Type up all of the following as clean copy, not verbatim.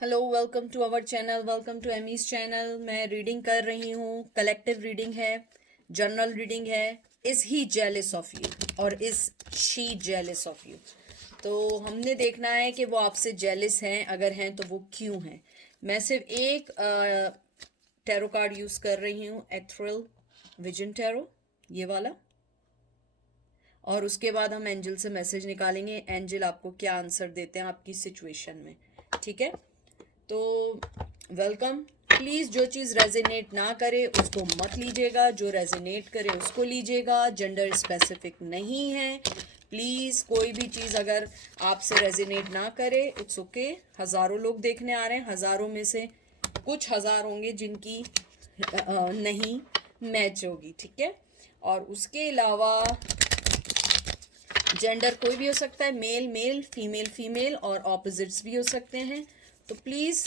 Hello, welcome to our channel, welcome to Amy's channel. मैं reading कर रही हूँ, कलेक्टिव रीडिंग है, जनरल रीडिंग है। Is he jealous of you और is she jealous of you? तो हमने देखना है कि वो आपसे जेलिस हैं, अगर हैं तो वो क्यों हैं। मैं सिर्फ एक टैरो कार्ड यूज़ कर रही हूँ, एथरल विजन टैरो, ये वाला। और उसके बाद हम एंजल से मैसेज निकालेंगे, एंजल आपको क्या आंसर देते हैं आपकी सिचुएशन में। ठीक है, तो वेलकम। प्लीज़ जो चीज़ रेजोनेट ना करे उसको मत लीजिएगा, जो रेजोनेट करे उसको लीजिएगा। जेंडर स्पेसिफिक नहीं है। प्लीज़ कोई भी चीज़ अगर आपसे रेजोनेट ना करे, इट्स ओके। हज़ारों लोग देखने आ रहे हैं, हज़ारों में से कुछ हज़ार होंगे जिनकी नहीं मैच होगी। ठीक है, और उसके अलावा जेंडर कोई भी हो सकता है, मेल मेल, फीमेल फीमेल, और ऑपोजिट्स भी हो सकते हैं। तो प्लीज़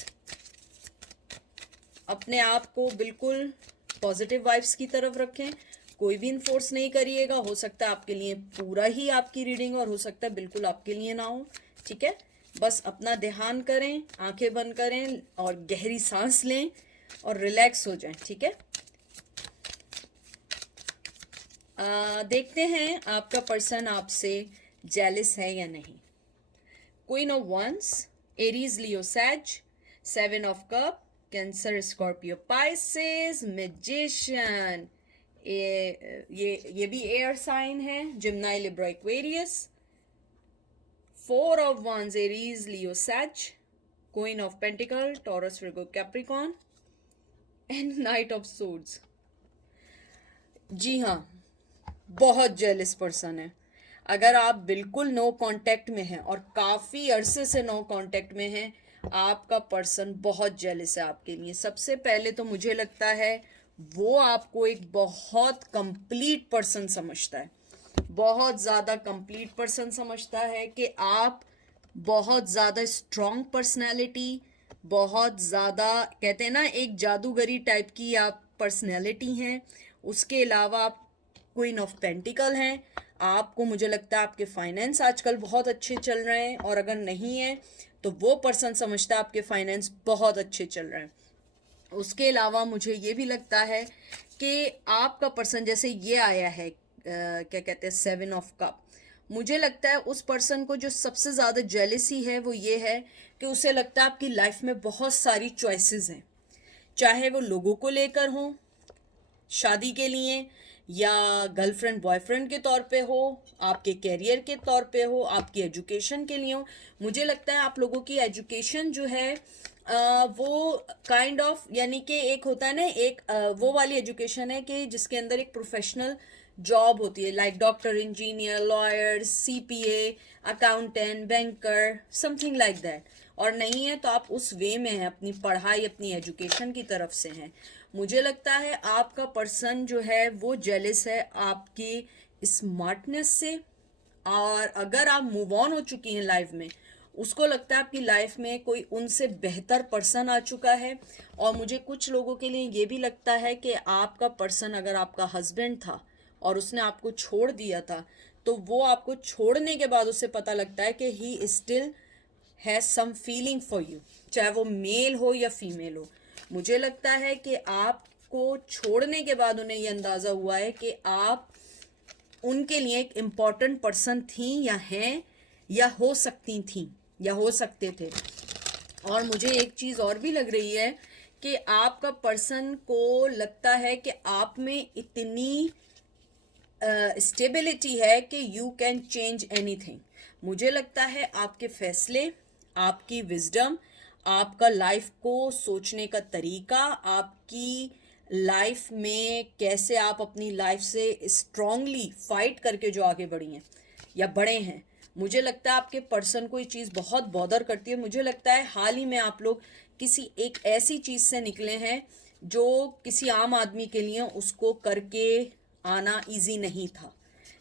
अपने आप को बिल्कुल पॉजिटिव वाइब्स की तरफ रखें। कोई भी इन्फोर्स नहीं करिएगा। हो सकता है आपके लिए पूरा ही आपकी रीडिंग, और हो सकता है बिल्कुल आपके लिए ना हो। ठीक है, बस अपना ध्यान करें, आंखें बंद करें और गहरी सांस लें और रिलैक्स हो जाएं। ठीक है, देखते हैं आपका पर्सन आपसे जेलिस है या नहीं। Queen of wands, Aries, Leo, Sag, seven of cups, Cancer, Scorpio, Pisces, magician. ये भी एयर साइन है, Gemini, Libra, Aquarius. Four of wands, Aries, Leo, Sag, queen of pentacles, Taurus, Virgo, Capricorn, and knight of swords. जी हाँ, बहुत जेलिस person है। अगर आप बिल्कुल नो कांटेक्ट में हैं और काफ़ी अरसे से नो कांटेक्ट में हैं, आपका पर्सन बहुत जेलिस है आपके लिए। सबसे पहले तो मुझे लगता है वो आपको एक बहुत कंप्लीट पर्सन समझता है, बहुत ज़्यादा कंप्लीट पर्सन समझता है कि आप बहुत ज़्यादा स्ट्रॉन्ग पर्सनैलिटी, बहुत ज़्यादा, कहते हैं ना, एक जादूगरी टाइप की आप पर्सनैलिटी हैं। उसके अलावा आप क्वीन ऑफ पेंटिकल हैं। आपको, मुझे लगता है आपके फाइनेंस आजकल बहुत अच्छे चल रहे हैं, और अगर नहीं है तो वो पर्सन समझता है आपके फाइनेंस बहुत अच्छे चल रहे हैं। उसके अलावा मुझे ये भी लगता है कि आपका पर्सन, जैसे ये आया है, क्या कहते हैं, सेवन ऑफ कप। मुझे लगता है उस पर्सन को जो सबसे ज़्यादा जेलिसी है वो ये है कि उसे लगता है आपकी लाइफ में बहुत सारी चॉइसेस हैं, चाहे वो लोगों को लेकर हो, शादी के लिए, या गर्लफ्रेंड बॉयफ्रेंड के तौर पे हो, आपके कैरियर के तौर पे हो, आपकी एजुकेशन के लिए हो। मुझे लगता है आप लोगों की एजुकेशन जो है वो काइंड ऑफ, यानी कि एक होता है ना, एक वो वाली एजुकेशन है कि जिसके अंदर एक प्रोफेशनल जॉब होती है, like doctor, engineer, lawyer, CPA, accountant, banker, something like that. और नहीं है तो आप उस वे में हैं, अपनी पढ़ाई, अपनी एजुकेशन की तरफ से हैं। मुझे लगता है आपका पर्सन जो है वो जेलिस है आपकी स्मार्टनेस से। और अगर आप मूव ऑन हो चुकी हैं लाइफ में, उसको लगता है आपकी लाइफ में कोई उनसे बेहतर पर्सन आ चुका है। और मुझे कुछ लोगों के लिए ये भी लगता है कि आपका पर्सन अगर आपका हस्बैंड था और उसने आपको छोड़ दिया था, तो वो आपको छोड़ने के बाद उसे पता लगता है कि he still has some feeling for you, चाहे वो मेल हो या फीमेल हो। मुझे लगता है कि आपको छोड़ने के बाद उन्हें यह अंदाज़ा हुआ है कि आप उनके लिए एक इम्पॉर्टेंट पर्सन थी, या हैं, या हो सकती थी, या हो सकते थे। और मुझे एक चीज़ और भी लग रही है कि आपका पर्सन को लगता है कि आप में इतनी स्टेबिलिटी है कि यू कैन चेंज एनीथिंग। मुझे लगता है आपके फैसले, आपकी विजडम, आपका लाइफ को सोचने का तरीका, आपकी लाइफ में कैसे आप अपनी लाइफ से स्ट्रांगली फाइट करके जो आगे बढ़ी हैं या बड़े हैं, मुझे लगता है आपके पर्सन को ये चीज़ बहुत बॉदर करती है। मुझे लगता है हाल ही में आप लोग किसी एक ऐसी चीज़ से निकले हैं जो किसी आम आदमी के लिए उसको करके आना इजी नहीं था,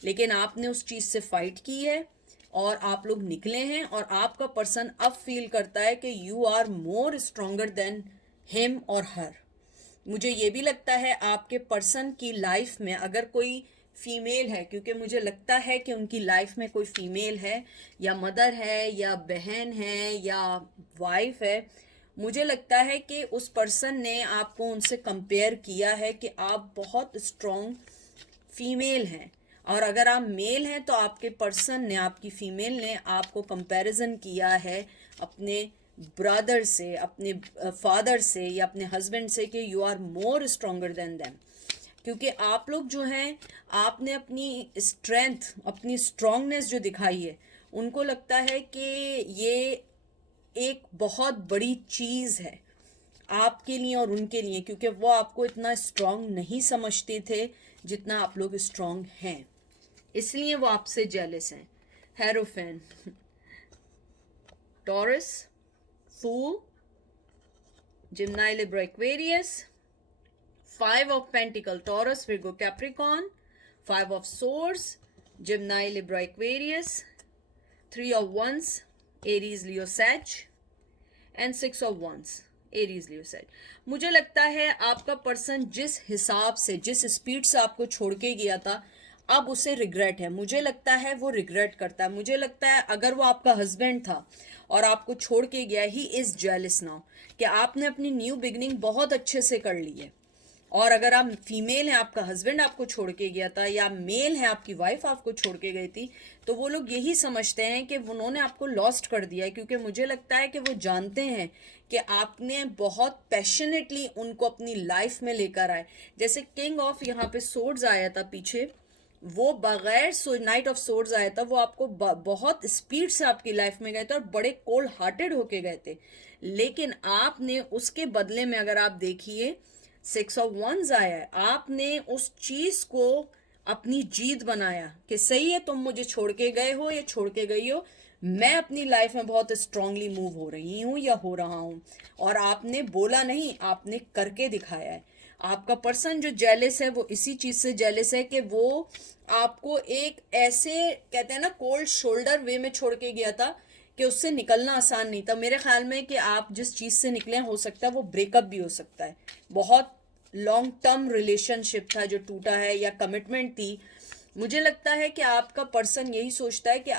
लेकिन आपने उस चीज़ से फाइट की है और आप लोग निकले हैं। और आपका पर्सन अब फील करता है कि you are more stronger than him और हर। मुझे ये भी लगता है आपके पर्सन की लाइफ में अगर कोई फीमेल है, क्योंकि मुझे लगता है कि उनकी लाइफ में कोई फीमेल है, या मदर है, या बहन है, या वाइफ है, मुझे लगता है कि उस पर्सन ने आपको उनसे कंपेयर किया है कि आप बहुत स्ट्रॉन्ग फीमेल हैं, और अगर आप मेल हैं तो आपके पर्सन ने, आपकी फीमेल ने आपको कंपैरिजन किया है अपने ब्रदर से, अपने फादर से या अपने हस्बैंड से कि you are more stronger than them. क्योंकि आप लोग जो हैं, आपने अपनी स्ट्रेंथ, अपनी स्ट्रांगनेस जो दिखाई है, उनको लगता है कि ये एक बहुत बड़ी चीज़ है आपके लिए और उनके लिए, क्योंकि वो आपको इतना स्ट्रांग नहीं समझते थे जितना आप लोग स्ट्रांग हैं, इसलिए वो आपसे जेलस हैं। Hierophant, Taurus, fool, Gemini, Libra, Aquarius, 5 of Pentacle, Taurus, Virgo, Capricorn, 5 of Swords, Gemini, Libra, Aquarius, 3 of Wands, Aries, Leo, Sag, and 6 of Wands, Aries, Leo, Sag। मुझे लगता है आपका पर्सन जिस हिसाब से, जिस स्पीड से आपको छोड़ के गया था, अब उसे रिग्रेट है। मुझे लगता है वो रिग्रेट करता है। मुझे लगता है अगर वो आपका हस्बैंड था और आपको छोड़ के गया, ही इज जेलस नाउ कि आपने अपनी न्यू बिगनिंग बहुत अच्छे से कर ली है। और अगर आप फीमेल हैं, आपका हस्बैंड आपको छोड़ के गया था, या मेल है, आपकी वाइफ आपको छोड़ के गई थी, तो वो लोग यही समझते हैं कि उन्होंने आपको लॉस्ट कर दिया है। क्योंकि मुझे लगता है कि वो जानते हैं कि आपने बहुत पैशनेटली उनको अपनी लाइफ में लेकर आए। जैसे किंग ऑफ यहाँ पे सोर्ड्स आया था पीछे, वो बगैर नाइट ऑफ सोर्ड्स आया था, वो आपको बहुत स्पीड से आपकी लाइफ में गए थे और बड़े कोल्ड हार्टेड होके गए थे। लेकिन आपने उसके बदले में, अगर आप देखिए, 6 ऑफ वंस आया है, आपने उस चीज को अपनी जीत बनाया कि सही है, तुम मुझे छोड़ के गए हो या छोड़ के गई हो, मैं अपनी लाइफ में बहुत स्ट्रांगली मूव हो रही हूँ या हो रहा हूँ। और आपने बोला नहीं, आपने करके दिखाया है। आपका पर्सन जो जेलस है, वो इसी चीज से जेलस है कि वो आपको एक ऐसे, कहते हैं ना, कोल्ड शोल्डर वे में छोड़ के गया था कि उससे निकलना आसान नहीं था। मेरे ख्याल में कि आप जिस चीज से निकले, हो सकता है वो ब्रेकअप भी हो सकता है, बहुत लॉन्ग टर्म रिलेशनशिप था जो टूटा है, या कमिटमेंट थी। मुझे लगता है कि आपका पर्सन यही सोचता है कि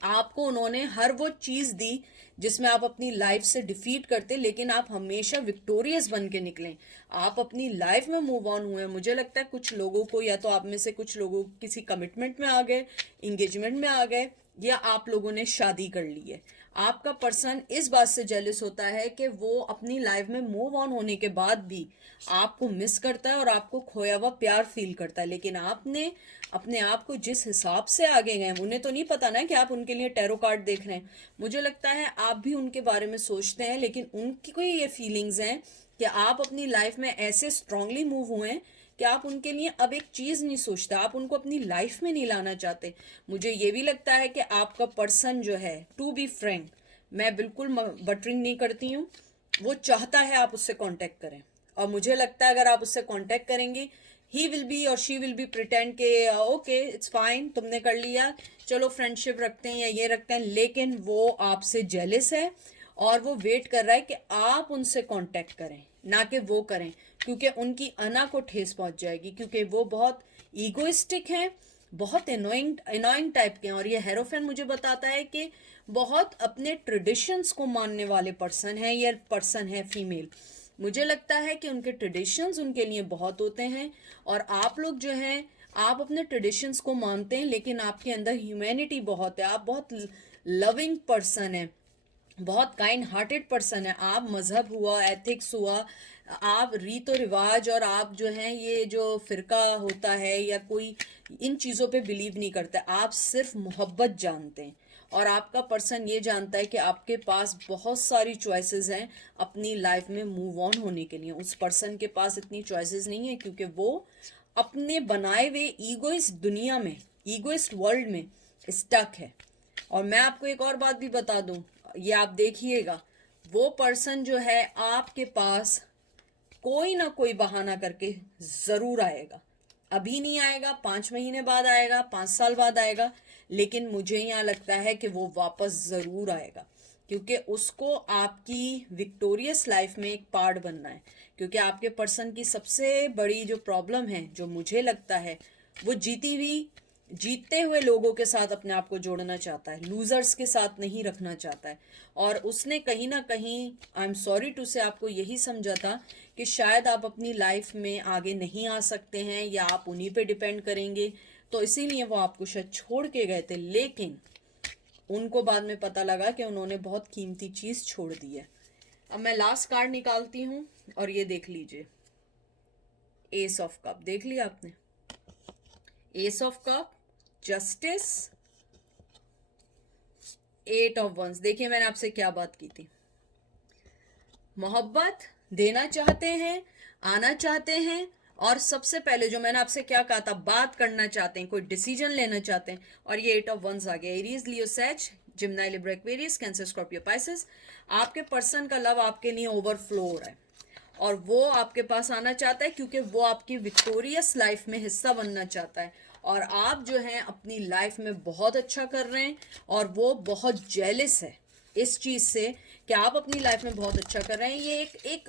आपको उन्होंने हर वो चीज दी जिसमें आप अपनी लाइफ से डिफीट करते, लेकिन आप हमेशा विक्टोरियस बन के निकलें, आप अपनी लाइफ में मूव ऑन हुए। मुझे लगता है कुछ लोगों को, या तो आप में से कुछ लोगों किसी कमिटमेंट में आ गए, इंगेजमेंट में आ गए, या आप लोगों ने शादी कर ली है। आपका पर्सन इस बात से जेलस होता है कि वो अपनी लाइफ में मूव ऑन होने के बाद भी आपको मिस करता है और आपको खोया हुआ प्यार फील करता है। लेकिन आपने अपने आप को जिस हिसाब से आगे गए, उन्हें तो नहीं पता ना कि आप उनके लिए टैरो कार्ड देख रहे हैं। मुझे लगता है आप भी उनके बारे में सोचते हैं, लेकिन उनकी कोई ये फीलिंग्स हैं कि आप अपनी लाइफ में ऐसे स्ट्रांगली मूव हुए हैं कि आप उनके लिए अब एक चीज नहीं सोचते, आप उनको अपनी लाइफ में नहीं लाना चाहते। मुझे ये भी लगता है कि आपका पर्सन जो है, टू बी फ्रैंक, मैं बिल्कुल बटरिंग नहीं करती हूँ, वो चाहता है आप उससे कांटेक्ट करें। और मुझे लगता है अगर आप उससे कांटेक्ट करेंगे, ही विल बी और शी विल बी प्रिटेंड के ओके इट्स फाइन, तुमने कर लिया, चलो फ्रेंडशिप रखते हैं या ये रखते हैं। लेकिन वो आपसे जेलस है और वो वेट कर रहा है कि आप उनसे कांटेक्ट करें, ना कि वो करें, क्योंकि उनकी अना को ठेस पहुंच जाएगी, क्योंकि वो बहुत ईगोइस्टिक हैं, बहुत एनोइंग टाइप के हैं। और ये हेरोफेन मुझे बताता है कि बहुत अपने ट्रेडिशंस को मानने वाले पर्सन है, ये पर्सन है फीमेल। मुझे लगता है कि उनके ट्रेडिशंस उनके लिए बहुत होते हैं, और आप लोग जो हैं, आप अपने ट्रेडिशंस को मानते हैं, लेकिन आपके अंदर ह्यूमैनिटी बहुत है, आप बहुत लविंग पर्सन है, बहुत काइंड हार्टेड पर्सन है। आप मजहब हुआ, एथिक्स हुआ, आप रीत और रिवाज, और आप जो हैं ये जो फिरका होता है या कोई, इन चीज़ों पे बिलीव नहीं करता। आप सिर्फ मोहब्बत जानते हैं, और आपका पर्सन ये जानता है कि आपके पास बहुत सारी चॉइसेस हैं अपनी लाइफ में मूव ऑन होने के लिए। उस पर्सन के पास इतनी चॉइसेस नहीं है, क्योंकि वो अपने बनाए हुए ईगोइस्ट दुनिया में, ईगोइस्ट वर्ल्ड में स्टक है। और मैं आपको एक और बात भी बता दूं, ये आप देखिएगा, वो पर्सन जो है आपके पास कोई ना कोई बहाना करके जरूर आएगा। अभी नहीं आएगा, 5 महीने बाद आएगा, 5 साल बाद आएगा, लेकिन मुझे यहाँ लगता है कि वो वापस जरूर आएगा, क्योंकि उसको आपकी विक्टोरियस लाइफ में एक पार्ट बनना है। क्योंकि आपके पर्सन की सबसे बड़ी जो प्रॉब्लम है, जो मुझे लगता है, वो जीती हुई जीतते हुए लोगों के साथ अपने आप को जोड़ना चाहता है, लूजर्स के साथ नहीं रखना चाहता है। और उसने कहीं ना कहीं, आई एम सॉरी टू से, आपको यही समझा था कि शायद आप अपनी लाइफ में आगे नहीं आ सकते हैं या आप उन्हीं पे डिपेंड करेंगे, तो इसीलिए वो आपको शायद छोड़ के गए थे। लेकिन उनको बाद में पता लगा कि उन्होंने बहुत कीमती चीज छोड़ दी है। अब मैं लास्ट कार्ड निकालती हूँ और ये देख लीजिए, एस ऑफ कप। देख लिया आपने, ace of cup, justice, eight of wands. देखिए मैंने आपसे क्या बात की थी, मोहब्बत देना चाहते हैं, आना चाहते हैं, और सबसे पहले जो मैंने आपसे क्या कहा था, बात करना चाहते हैं, कोई डिसीजन लेना चाहते हैं, और ये एट ऑफ वंस आ गया। Aries, Leo, Sag, Gemini, Libra, Aquarius, Cancer, Scorpio, Pisces. आपके पर्सन का लव आपके लिए ओवरफ्लो हो रहा है और वो आपके पास आना चाहता है क्योंकि वो आपकी विक्टोरियस लाइफ में हिस्सा बनना चाहता है। और आप जो हैं अपनी लाइफ में बहुत अच्छा कर रहे हैं और वो बहुत जेलिस है इस चीज से कि आप अपनी लाइफ में बहुत अच्छा कर रहे हैं। ये एक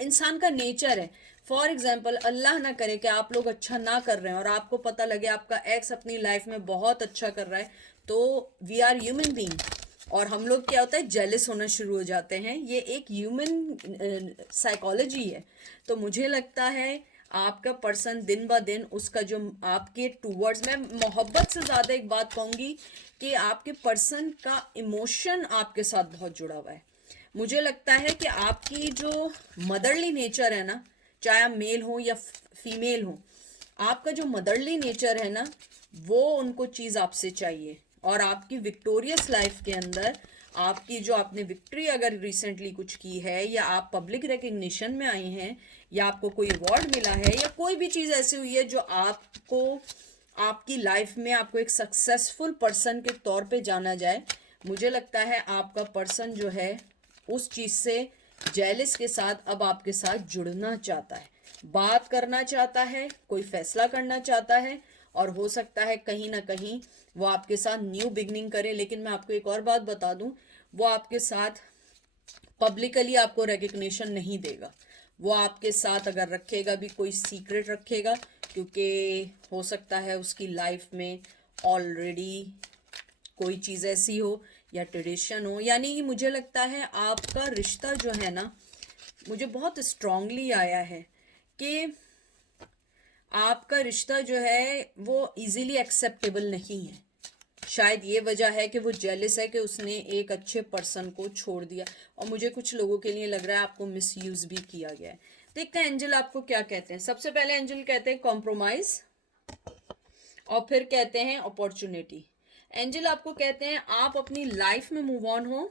इंसान का नेचर है। फॉर एग्जाम्पल, अल्लाह ना करे कि आप लोग अच्छा ना कर रहे हैं और आपको पता लगे आपका एक्स अपनी लाइफ में बहुत अच्छा कर रहा है, तो वी आर ह्यूमन बीइंग और हम लोग क्या होता है, जेलस होना शुरू हो जाते हैं। ये एक ह्यूमन साइकोलॉजी है। तो मुझे लगता है आपका पर्सन दिन ब दिन उसका जो आपके टूवर्ड्स, मैं मोहब्बत से ज़्यादा एक बात कहूँगी कि आपके पर्सन का इमोशन आपके साथ बहुत जुड़ा हुआ है। मुझे लगता है कि आपकी जो मदरली नेचर है ना, चाहे आप मेल हो या फीमेल हो, आपका जो मदरली नेचर है ना, वो उनको चीज़ आपसे चाहिए। और आपकी विक्टोरियस लाइफ के अंदर आपकी जो आपने विक्ट्री अगर रिसेंटली कुछ की है या आप पब्लिक रिकग्निशन में आई हैं या आपको कोई अवार्ड मिला है या कोई भी चीज़ ऐसी हुई है जो आपको आपकी लाइफ में आपको एक सक्सेसफुल पर्सन के तौर पे जाना जाए, मुझे लगता है आपका पर्सन जो है उस चीज़ से जेलिस के साथ अब आपके साथ जुड़ना चाहता है, बात करना चाहता है, कोई फैसला करना चाहता है और हो सकता है कहीं ना कहीं वो आपके साथ न्यू बिगनिंग करे। लेकिन मैं आपको एक और बात बता दूं, वो आपके साथ पब्लिकली आपको रिकग्निशन नहीं देगा। वो आपके साथ अगर रखेगा भी कोई सीक्रेट रखेगा, क्योंकि हो सकता है उसकी लाइफ में ऑलरेडी कोई चीज़ ऐसी हो या ट्रेडिशन हो। यानी कि मुझे लगता है आपका रिश्ता जो है ना, मुझे बहुत स्ट्रांगली आया है कि आपका रिश्ता जो है वो इजीली एक्सेप्टेबल नहीं है। शायद ये वजह है कि वो जेलिस है कि उसने एक अच्छे पर्सन को छोड़ दिया, और मुझे कुछ लोगों के लिए लग रहा है आपको मिसयूज भी किया गया है। देखते हैं एंजल आपको क्या कहते हैं। सबसे पहले एंजल कहते हैं कॉम्प्रोमाइज और फिर कहते हैं अपॉर्चुनिटी। एंजल आपको कहते हैं आप अपनी लाइफ में मूव ऑन हो,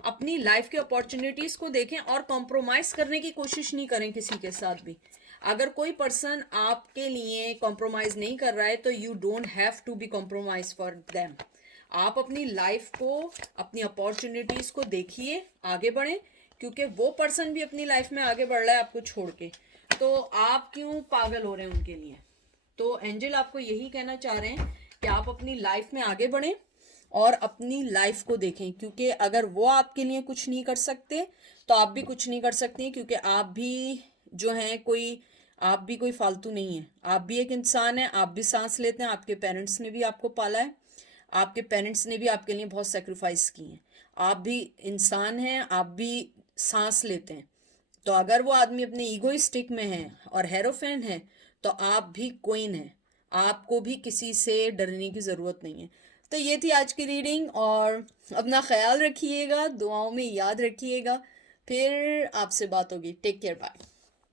अपनी लाइफ के अपॉर्चुनिटीज को देखें और कॉम्प्रोमाइज करने की कोशिश नहीं करें किसी के साथ भी। अगर कोई पर्सन आपके लिए कॉम्प्रोमाइज नहीं कर रहा है तो you don't have to be compromise for them. आप अपनी लाइफ को, अपनी अपॉर्चुनिटीज को देखिए, आगे बढ़ें, क्योंकि वो पर्सन भी अपनी लाइफ में आगे बढ़ रहा है आपको छोड़ के, तो आप क्यों पागल हो रहे हैं उनके लिए। तो एंजल आपको यही कहना चाह रहे हैं कि आप अपनी लाइफ में आगे बढ़ें और अपनी लाइफ को देखें, क्योंकि अगर वो आपके लिए कुछ नहीं कर सकते तो आप भी कुछ नहीं कर सकती, क्योंकि आप भी जो हैं आप भी कोई फालतू नहीं है। आप भी एक इंसान है, आप भी सांस लेते हैं, आपके पेरेंट्स ने भी आपको पाला है, आपके पेरेंट्स ने भी आपके लिए बहुत सेक्रीफाइस की हैं। आप भी इंसान हैं, आप भी सांस लेते हैं। तो अगर वो आदमी अपने ईगोइस्टिक में है और हेरोफेन है तो आप भी क्वीन है, आपको भी किसी से डरने की ज़रूरत नहीं है। तो ये थी आज की रीडिंग, और अपना ख्याल रखिएगा, दुआओं में याद रखिएगा। फिर आपसे बात होगी। Take care, bye.